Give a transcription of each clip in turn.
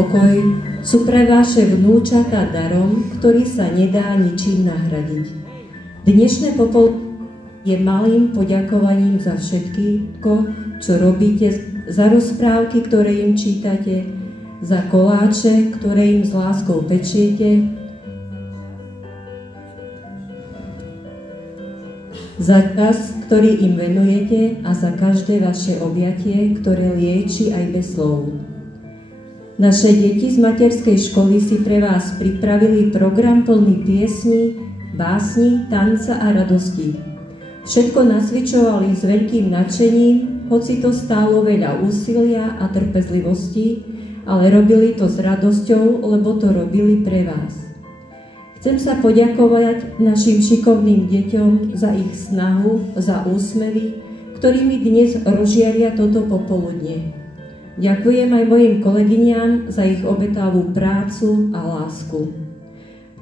pokoj sú pre vaše vnúčatá darom, ktorý sa nedá ničím nahradiť. Dnešné popoludnie je malým poďakovaním za všetko, čo robíte, za rozprávky, ktoré im čítate, za koláče, ktoré im s láskou pečiete, za čas, ktorý im venujete a za každé vaše objatie, ktoré lieči aj bez slov. Naše deti z materskej školy si pre vás pripravili program plný piesní, básni, tanca a radosti. Všetko nasvičovali s veľkým nadšením, hoci to stálo veľa úsilia a trpezlivosti, ale robili to s radosťou, lebo to robili pre vás. Chcem sa poďakovať našim šikovným deťom za ich snahu, za úsmevy, ktorými dnes rozžiaria toto popoludne. Ďakujem aj mojim kolegyňam za ich obetavú prácu a lásku.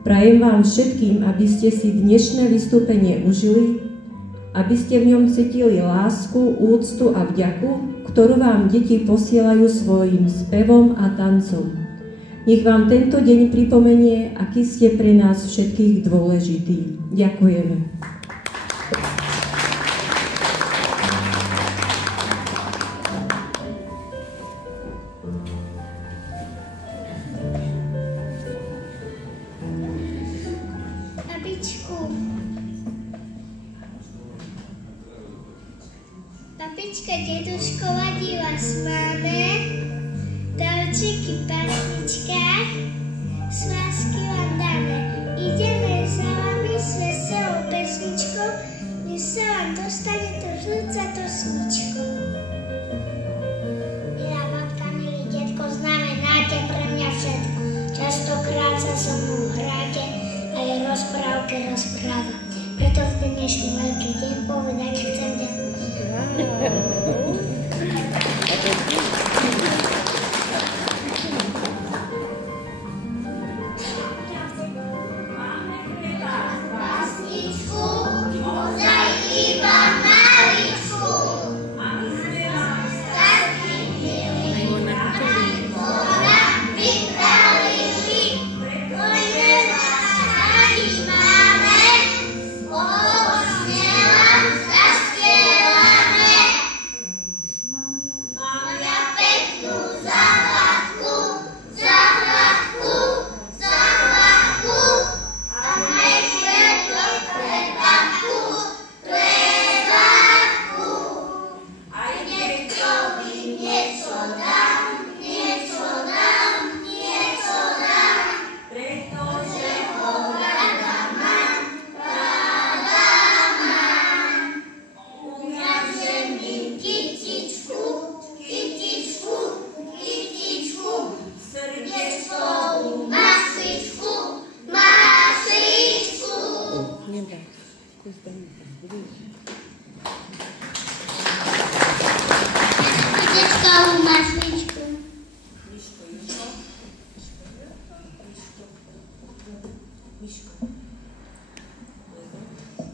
Prajem vám všetkým, aby ste si dnešné vystúpenie užili, aby ste v ňom cítili lásku, úctu a vďaku, ktorú vám deti posielajú svojim spevom a tancom. Nech vám tento deň pripomenie, aký ste pre nás všetkých dôležití. Ďakujeme. Babička, deduško, vadí vás máme, darčeky, pásnička, z lásky vám dáme. Ideme za vami s veselou pesničkou, nech sa vám dostane do žlúca to sničko. Milá babka, milý detko, znamenáte pre mňa všetko. Častokrát sa so mnou hráte a je rozprávke rozpráva. Preto v dnešný veľký deň povedať chcem ďakujem.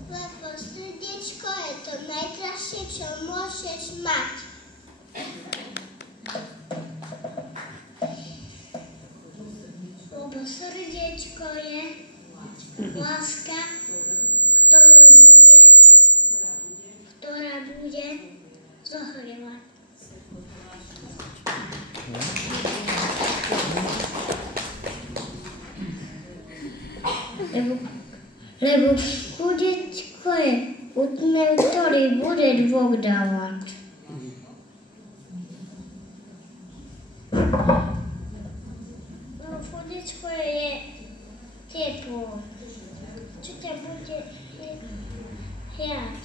Lebo srdiečko je to najkrajšie, čo môžeš mať. Lebo srdiečko je láska, ktorá bude zohrievať. Lebo chudečko je úsmev, ktorý bude dvoch dávať. Lebo chudečko je teplo, čo ťa bude hriať.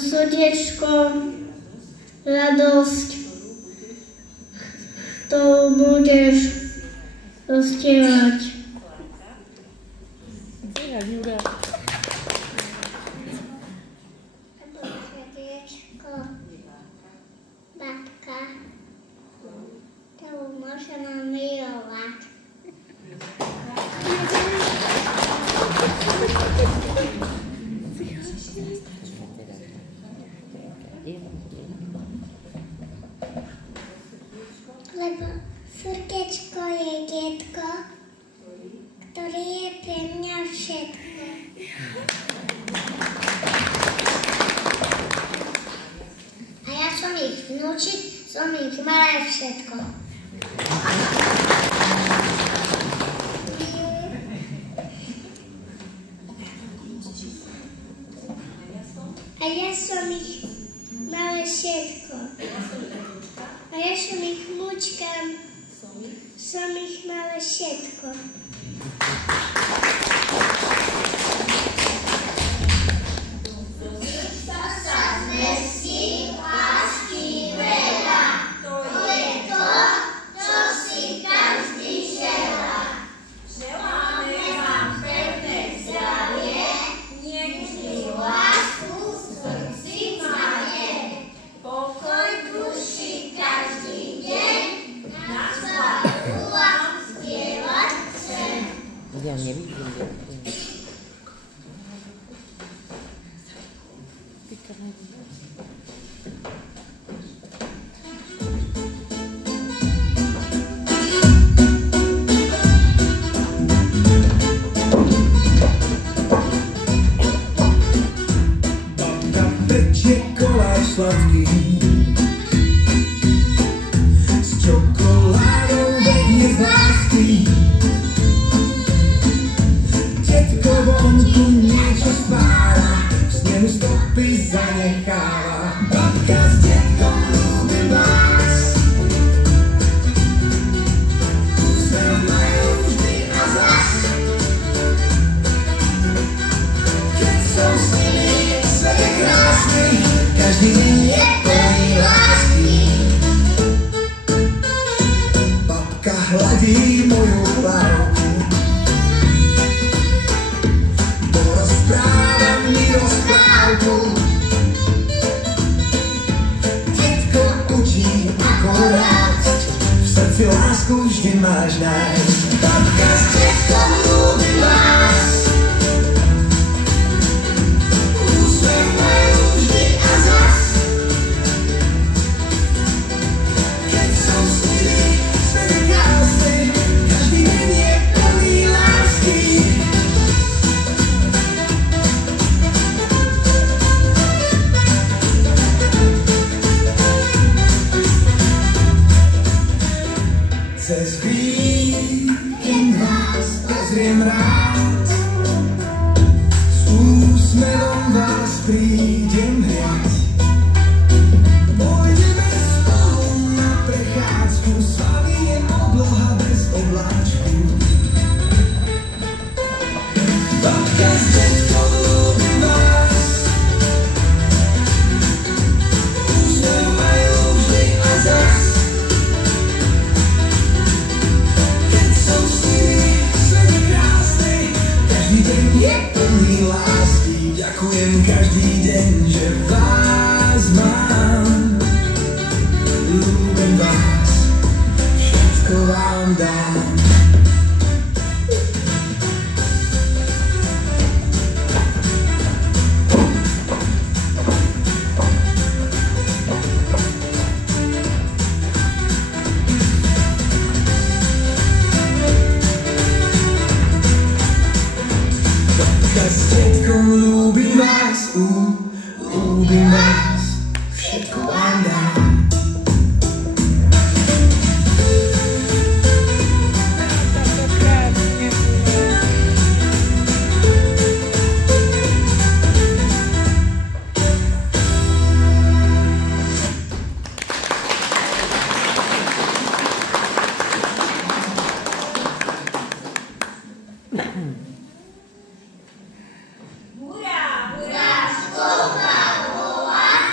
Srdiečko, radosť, ktorú budeš rozstievať. Srdiečko, matka, ktorú môžeme milovať. všetko. A ja som ich vnúčik, som ich mala všetko. A ja som ich mala všetko. A ja som ich vnúčkam, som ich mala všetko. Ja nevidím. Babka pečie koláč sladký, s čokoládou vedie z lásky. Detko vonku niečo spáva, v snehu stopy zanecháva. Babka s detkom ľúbim vás, úsmev majú vždy a zas. Keď som s nimi, svet je krásny, každý deň je plný lásky. Babka hladí moju plavku, porozpráva mi rozprávku. Detko učí ako rásť, v srdci lásku vždy máš nájsť. Babka s detkom ľúbim vás, úsmev majú vždy a zas. Keď som s nimi, svet je krásny, každý deň je plný lásky. Cez víkend vás pozriem rád, s úsmevom vás prídem hriať. Pôjdeme spolu na prechádzku, s vami je obloha bez obláčku. Babka s detkom ľúbim vás, úsmev majú vždy a zas. Je plný lásky, ďakujem každý deň, že vás mám. Ľúbim vás, všetko vám dám. S detkom ľúbim vás, ľúbim vás, všetko vám dám. Hurá, školka bola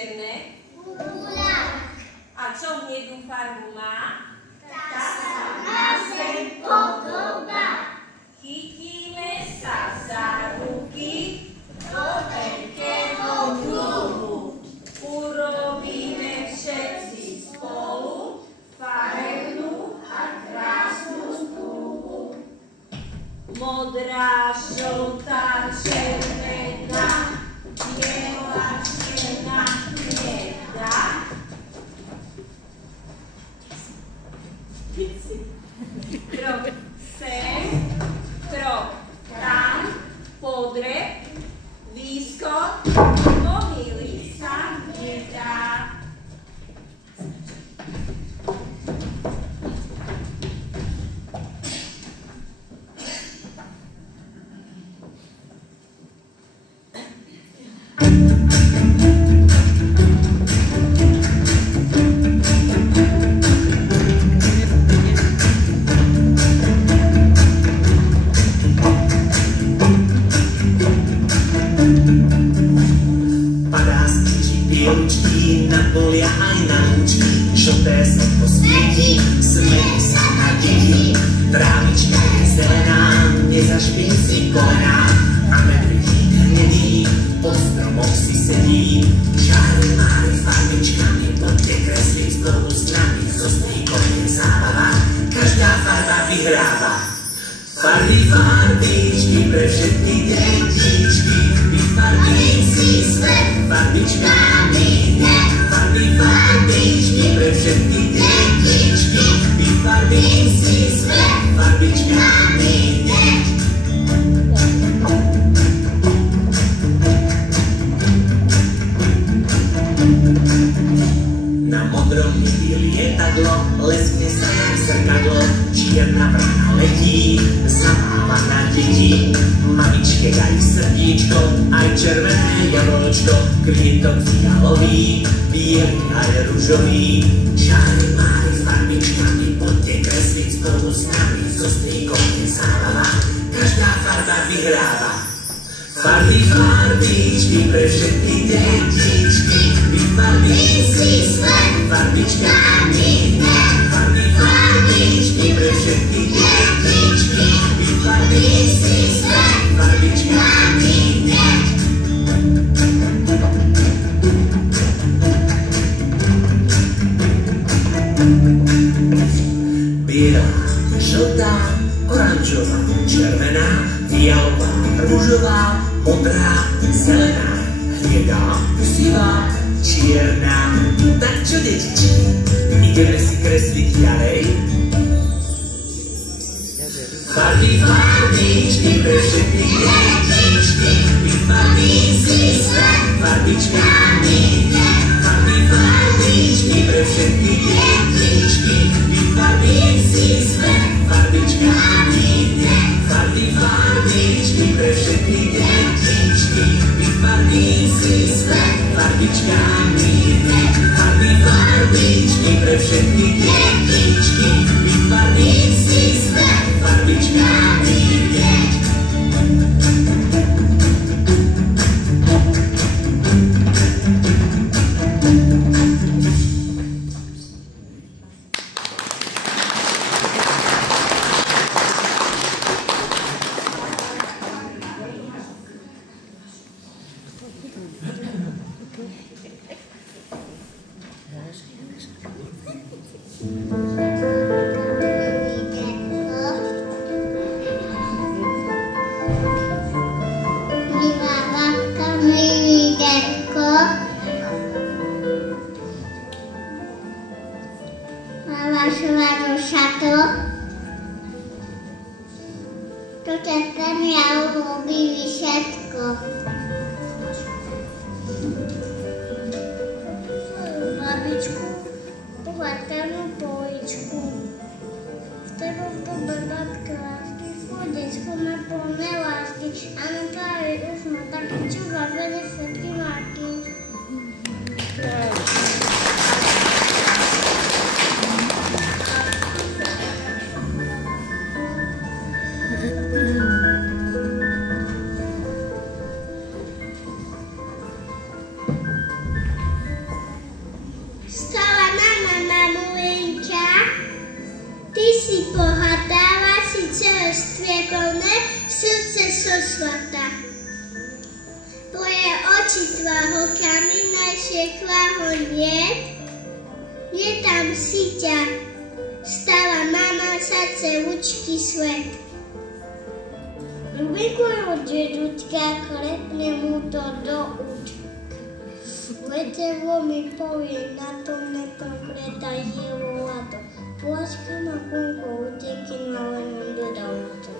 čierne? Bulák. A čo hnedú farbu má? Tá sa na zem podobá. Chytíme sa za ruky Do veľkého kruhu. urobíme všetci spolu farebnú a krásnu stuhu. Modrá, žltá, červená, biela, čierna, hniedá. Krok sem, krok tam, podreb, výskok, pomýliť sa nedá. Padá z kríži pielučky, na polia aj na lúčky, žlté slnko svieti, smejú sa na deti. Trávička je zelená, nezašpím si kolená, a medvedík hnedý pod stromom si sedí. Žári mári farbičkami, poďte kresliť spolu s nami, zo strýkom je zábava, každá farba vyhráva. Farby, farbičky pre všetky detičky, vyfarbím si svet farbičkami hneď. Farby, farbičky pre všetky detičky, vyfarbím si svet farbičkami hneď. Na modrom nebi lietadlo, leskne sa jak zrkadlo, čierna vrana letí, zamáva na deti. Mamičke daj srdíčko, aj červené jablčko, kvietok fialový, bielý aj ružový. Žári mári farbičkami, poďte kresliť spolu s nami, zo strýkom je zábava, každá farba vyhráva. Farby, farbičky pre všetky detičky, vyfarbím si svet farbičkami hneď. Farby, farbičky pre všetky detičky, vyfarbím si svet farbičkami hneď. Biela, žltá, oranžová, červená, fialová, ružová, modrá, zelená, hniedá, sivá, čierna. Tak čo, detičky, ideme si kresliť ďalej? Farby, farbičky pre všetky detičky, vyfarbím si svet farbičkami hneď. Farby, farbičky pre všetky detičky, vyfarbím si svet farbičkami hneď. Farby, farbičky pre všetky detičky, vyfarbím si svet farbičkami hneď. Farby, farbičky pre všetky detičky, vyfarbím si svet farbičkami hneď. neplné, srdce so svata. Tvoje oči tváhokami, naše kváho nie tam si ťa, stala mama sa celúčky svet. Ľubikujú deduťka, klepne mu to do účka. Letevo mi povie, na tom nekonkreta je volato. Pláčka ma kunko uteky, ale nám dodal to.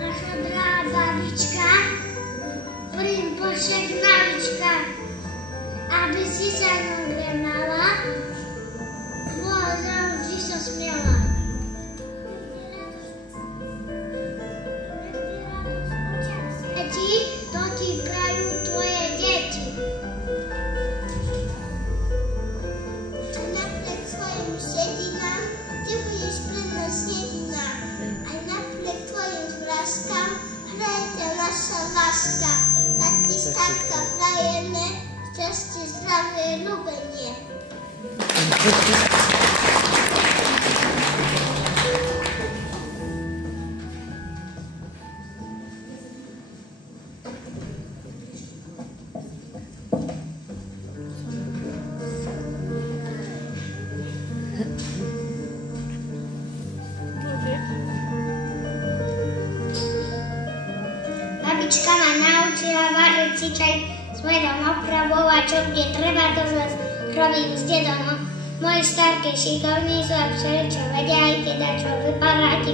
Naša drahá babička, príď pošek navička, aby si sa nagrenala, bola zavždy sa smiala. To ti prajú tvoje deti. A napriek svojim šedinám, ty budeš pred nás jediná. A napriek tvojim vrázkam, hraje naša láska. Tak ti statka prajeme, šťastie, zdravie, ľúbenie. Babička ma naučila variť si čaj s medom, opravovať, čo kde treba dozvať, robím s dedom. Moji starky šikovní sú a všeličo vedia, aj keď čo vyparáti,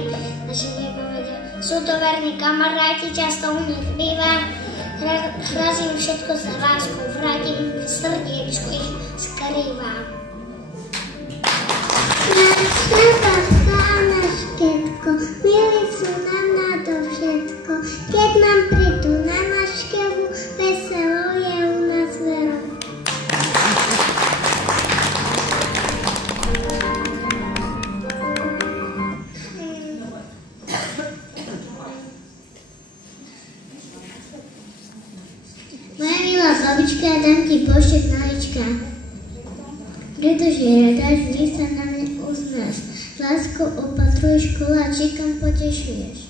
naše nepovedia. Sú to verní kamaráti, často u nich bývam, hrazím všetko za lásku, vrátim v srdiečku ich skrývam. Milí sú nám na to všetko, keď nám prídu na návštevu, veselo je u nás veľa. Moja milá babička, dám ti poštek nalička, pretože radáš, vždy sa na mňa uznáš. Láskou opatruješ koláčikom, potešuješ.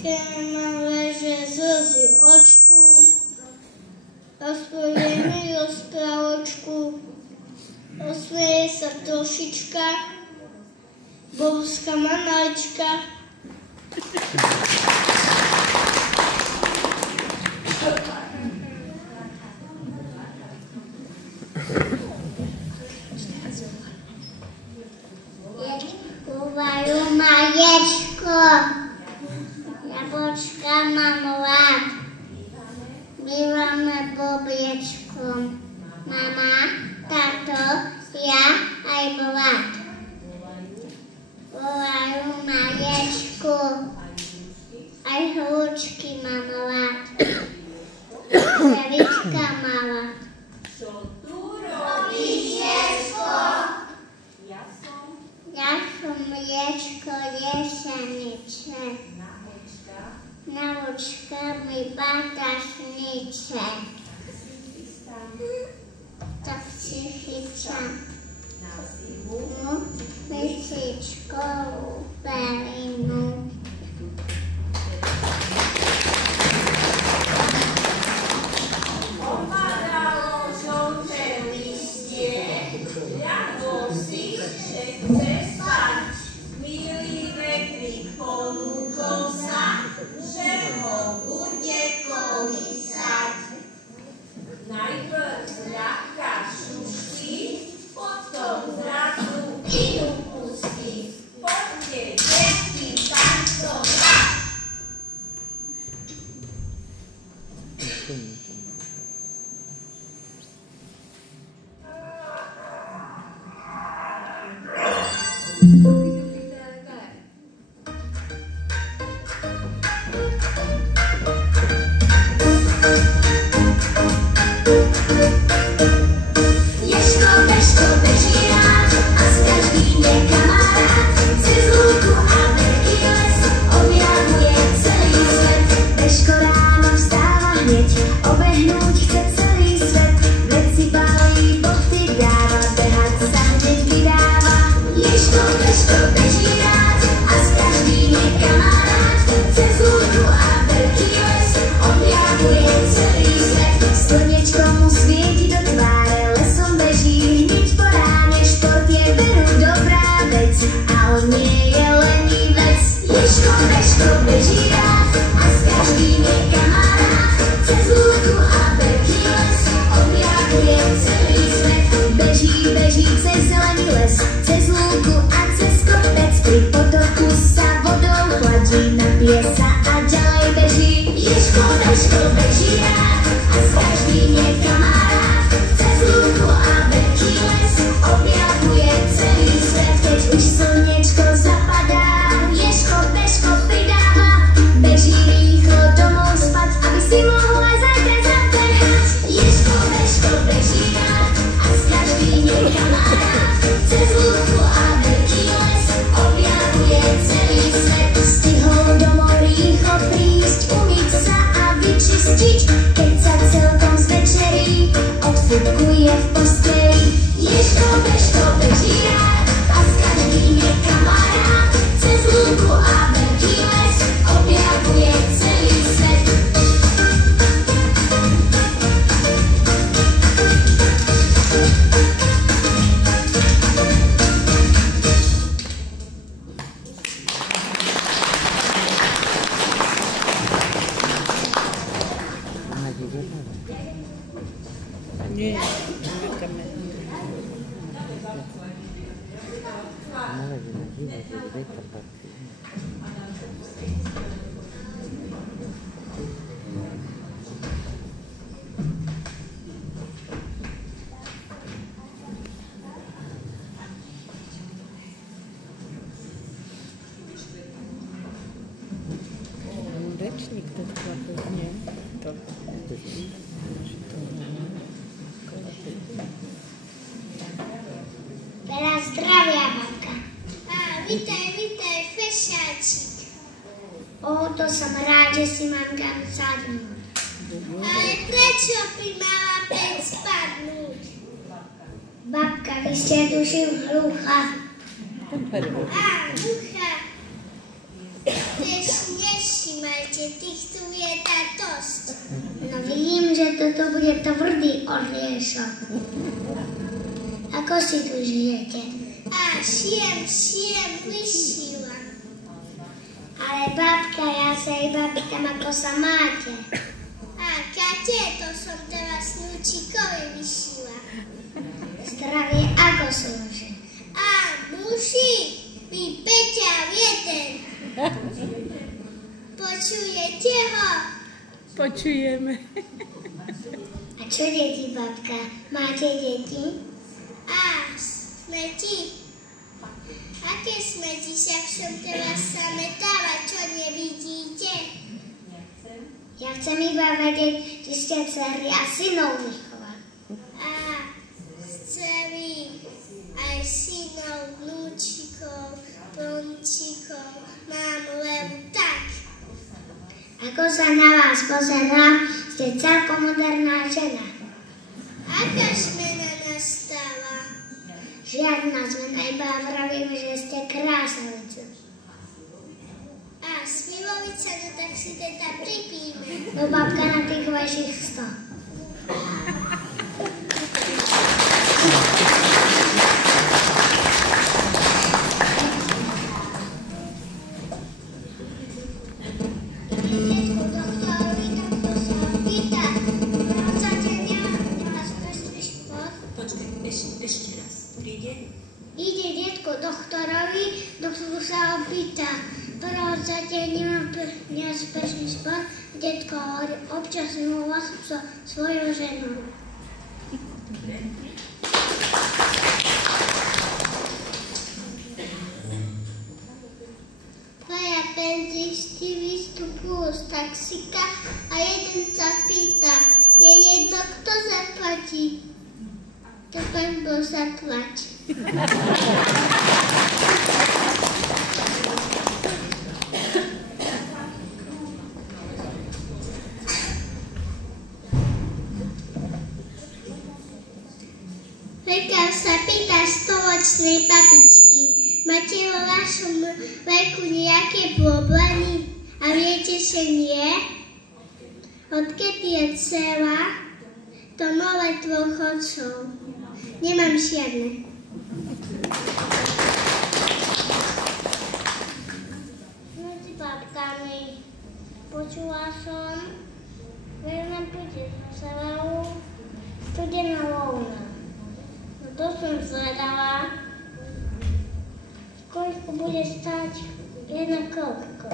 Keď ma leže slzy očku, rozpovie mi rozprávočku, osmeje sa trošička, bobská mamačka. Kúvajú maječko, jablčka mám rád, bývame bobiečkom, mama, táto, ja aj brat. Kúvajú maječko, aj hlučky mám rád, javička mala. Čo tu robíš, Ježko? Ja som mliečko jesenice, na lúčka mi batašnice, tak si chyčam, myšičkovú pelinu. Opadalo žlté listie, ľahol si, že chce spať. Milý vetrík ponúkol sa, že ho bude kolísať. Najprv ľahká šušky, potom zrazu inú pustí. Skutkuje w posteli, jeszcze bežíra a skladný je kamarád. Cez lúku a veľký les objavuje celý svet. Nie, čakáme. Rečník to nie. To. Veľa zdravia, babka. Vitaj, fešáčik. To som rád, že si mám kam sadnúť. Ale prečo by mala peť spadnúť? Babka, vy ste duším hlucha. Hlucha. Tež nevšimajte, tých tu je tá dosť. No vidím, že toto bude tvrdý oriešok. Ako si tu žijete? Šijem, vyšívam. Ale babka, ja sa iba pýtam, ako sa máte. Kate, to som teraz Nučíkovi vyšila. Zdravie, ako sú muži? Muži, my Peťa jeden. Počujete ho? Počujeme. A čo deti, babka? Máte deti? Smeti. Aké smeti, však som teraz zametáva, čo nevidíte? Ja chcem iba vedieť, či ste dcery a synov vychovali. Dcery, aj synov, vnúčikov, pomčikov, mám len tak. Ako sa na vás pozerám, ste celkom moderná žena. Aká zmena nastala? Žiadna zmena, iba vravíme, že ste krásavica. Smilovica, no tak si teda pripíme. No babka na tých vašich 100. Ide detko doktorovi, doktor sa opýta, prozate nemám neúspešný spor, detko hovorí, občas mluvila som so svojou ženou. Dvaja penzisti vystupujú z taxika a jeden sa pýta, je jedno, kto zaplatí. To pán bol zaplať. Lekár sa pýta stoločnej babičky, máte vo vašom veku nejaké problémy? A viete, že nie? Odkedy je dcera, to nové dôchodcov. Nemám žiadne. Medzi babkami počula som, veľmi bude sa volá studená voľna. No to som zvedala, koľko bude stáť jedna koľko.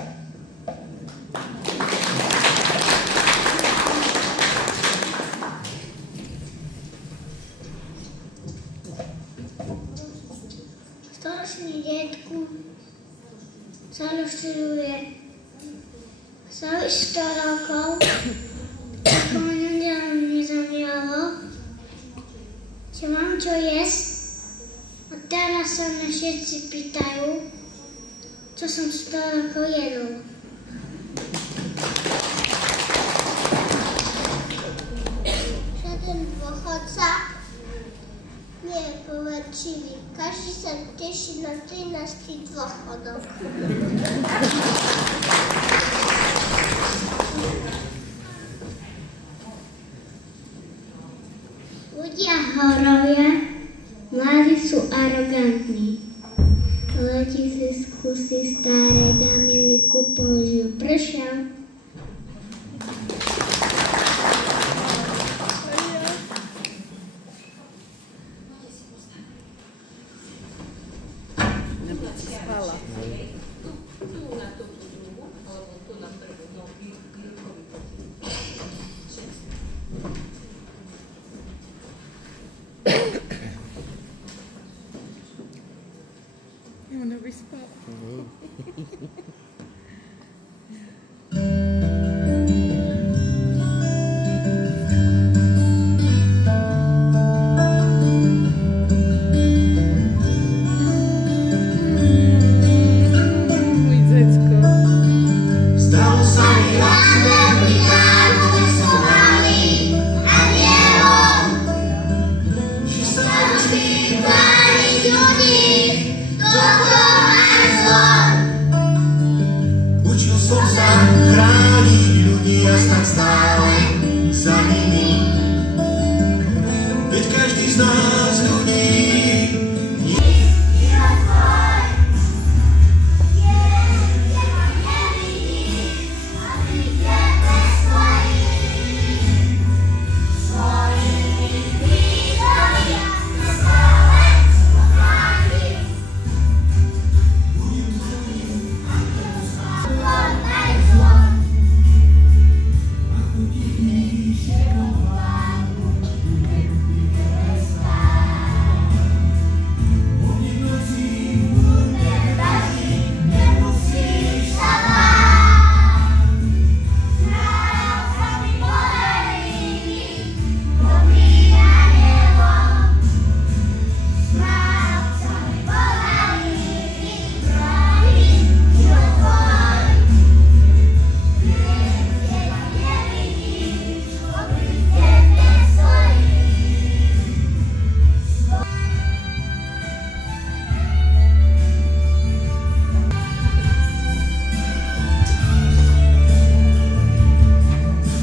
Storočný detku sa rozširuje celých 100 rokov, ako ma nezamialo, že mám čo jesť. A teraz sa mňa všetci pýtajú, čo som 100 rokov jedol. Žiaden dôchodca otca nepovedčili. Každý sa teší na 13. dôchodok. Ľudia horovia, mladí sú arogantní. Letí si skúsi staré dámy liku použijú pršia. Nebo si spala. Ona by spala.